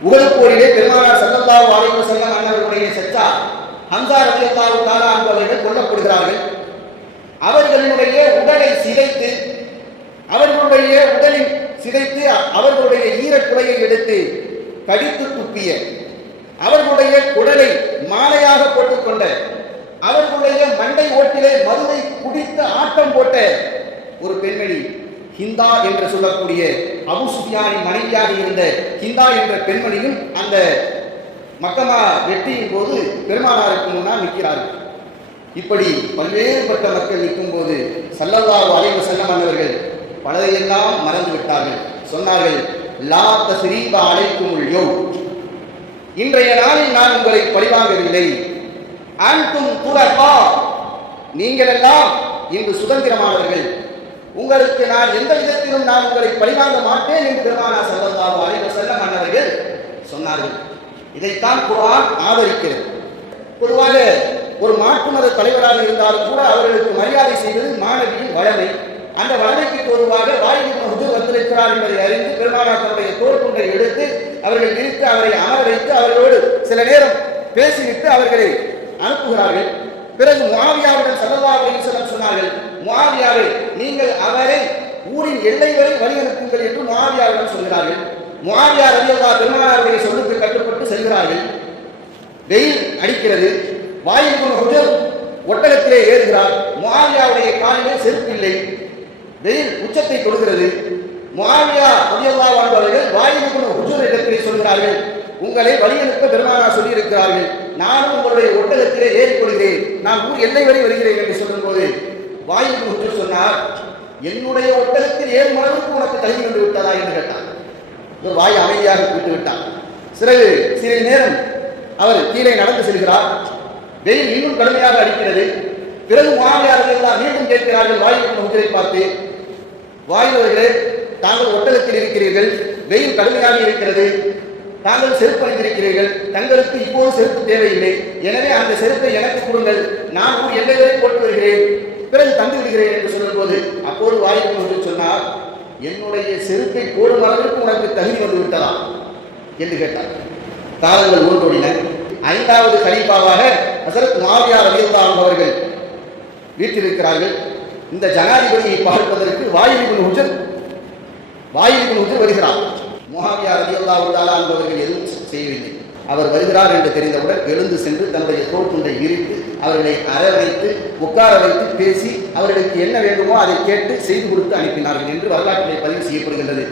உகதப்போரிலே பெருமானார் சல்லல்லாஹு அலைஹி வஸல்லம் அன்னவர்களுடைய செத்தார் ஹம்சா ரலியல்லாஹு தஆலா என்பவர்கள் கொல்லப்படுகிறார்கள். அவர்களுடைய உடலை சிதைத்து அவர்களுடைய உடலில் சிதைத்து அவர்களுடைய ஈரக்குலையை எடுத்து கடித்து துப்பிய அவர்களுடைய குடலை மாலையாக போட்டுக்கொண்ட அவர்களுடைய மண்டை ஓட்டிலே மதுவை குடித்து ஆட்டம் போட்ட ஒரு பெண்மணி ஹிந்தா என்று சொல்லக்கூடிய அபு சுஃபியானின் மனைவியாக இருந்த ஹிந்தா என்ற பெண்மணியும் அந்த மக்கமா வெற்றியின் போது பெருமானாருக்கு முன்னால் நிற்கிறார்கள். இப்படி பல்வேறுபட்ட மக்கள் நிற்கும் போது சல்லல்லாஹு அலைவு செல்லம் அன்னவர்கள் பலதையெல்லாம் மறந்து விட்டார்கள். சொன்னார்கள் லா தஸ்ரீப அழைக்கும் யோ இன்றைய நாளில் நான் உங்களை பழிவாங்கவில்லை. அன்தும் துலகா. நீங்கள் எல்லாம் இன்று சுதந்திரமானவர்கள். உங்களுக்கு நான் எந்த விதத்திலும் நான் உங்களை பழிவாங்க மாட்டேன் என்று பெருமானா சல்லல்லாஹு அலைஹி வஸல்லம் அன்னவர்கள் சொன்னார்கள். இதைத்தான் குர்ஆன் ஆதரிக்கிறது. பொதுவாக ஒரு மாற்று மத தலைவராக இருந்தாலும் கூட அவர்களுக்கு மரியாதை செய்வது மாணவியின் வளமை. அந்த வளமைக்கு பொதுவாக வாயுவின் வந்திருக்கிறார் என்பதை அறிந்து பெருமானார் தன்னுடைய தோற்குண்டை எடுத்து அவர்கள் விரித்து அவரை அமர வைத்து அவர்களோடு சில நேரம் பேசிவிட்டு அவர்களை அனுப்புகிறார்கள். பிறகு முஆவியாவுடன் ஸல்லல்லாஹு அலைஹி சொன்னார்கள் முஆவியாவே நீங்கள் அவரை ஊரின் எல்லை வரை வழி அனுப்புங்கள் என்று முஆவியாவுடன் சொல்கிறார்கள். முஆவியா ரலியல்லாஹு பெருமானாருடைய சொல்லுக்கு கட்டுப்பட்டு செல்கிறார்கள். வெயில் அடிக்கிறது. வாயுகுன் ஹுஜர் ஒட்டகத்திலே ஏறுகிறார். முஆவியாவுடைய காலிலே செருப்பில்லை வெயில் உச்சத்தை கொடுக்கிறது முஆவியா ரலியல்லாஹு வாழ்ந்தவர்கள் அவர்கள் வாயுகுன் ஹுஜர் இடத்திலே சொல்கிறார்கள் உங்களை வழியனுப்ப பெருமானா சொல்லி இருக்கிறார்கள் நானும் உங்களுடைய ஒட்டகத்திலே ஏறிக்கொள்கிறேன். நான் ஊர் எல்லை வரை வருகிறேன் என்று சொல்லும்போது வாயு ஹுஜர் சொன்னார் என்னுடைய ஒட்டகத்தில் ஏறும் அளவுக்கு உனக்கு தகுதி வந்து விட்டதா? என்று கேட்டான் ஒரு வாய் அமைதியாக கூட்டு விட்டான் சிறகு சிறிது நேரம் அவர் கீழே நடந்து செல்கிறார். வெயில் இன்னும் கடுமையாக அடிக்கிறது. பிறகு மாணவியார்கள் எல்லாம் மீண்டும் கேட்கிறார்கள் வாயு முகரை பார்த்து வாயுவர்களே தாங்கள் ஒட்டகத்தில் இருக்கிறீர்கள். வெயில் கடுமையாக இருக்கிறது. தாங்கள் செருப்பு அணிந்திருக்கிறீர்கள் தங்களுக்கு இப்போது செருப்பு தேவையில்லை. எனவே அந்த செருப்பை எனக்கு கொடுங்கள். நான் ஒரு எல்லை வரை போட்டு வருகிறேன். பிறகு தந்து விடுகிறேன் என்று சொல்லும்போது அப்போது வாய்ப்பு என்று சொன்னார் என்னுடைய செருப்பை போடும் அளவிற்கு உனக்கு தகுதி வந்து விட்டதா என்று கேட்டார். காலங்கள் ஊன்றோடின. ஐந்தாவது கலீஃபாவாக ஹசரத் மாவியார் ரலியல்லாஹு அவர்கள் வீட்டிருக்கிறார்கள் இந்த ஜனாதிபதியை பார்ப்பதற்கு வாயிலிபின் ஹுஜர் வாயிலிபின் ஹுஜர் வருகிறார். முஹாவியா ரலியல்லாஹு தஆலா என்பவர்கள் எதுவும் செய்யவில்லை. அவர் வருகிறார் என்று தெரிந்தவுடன் எழுந்து சென்று தன்னுடைய தோற்றுண்டை விரித்து அவர்களை அரவணைத்து உட்கார வைத்து பேசி அவர்களுக்கு என்ன வேண்டுமோ அதை கேட்டு செய்து கொடுத்து அனுப்பினார்கள் என்று வரலாற்றிலே பதிவு செய்யப்படுகின்றது.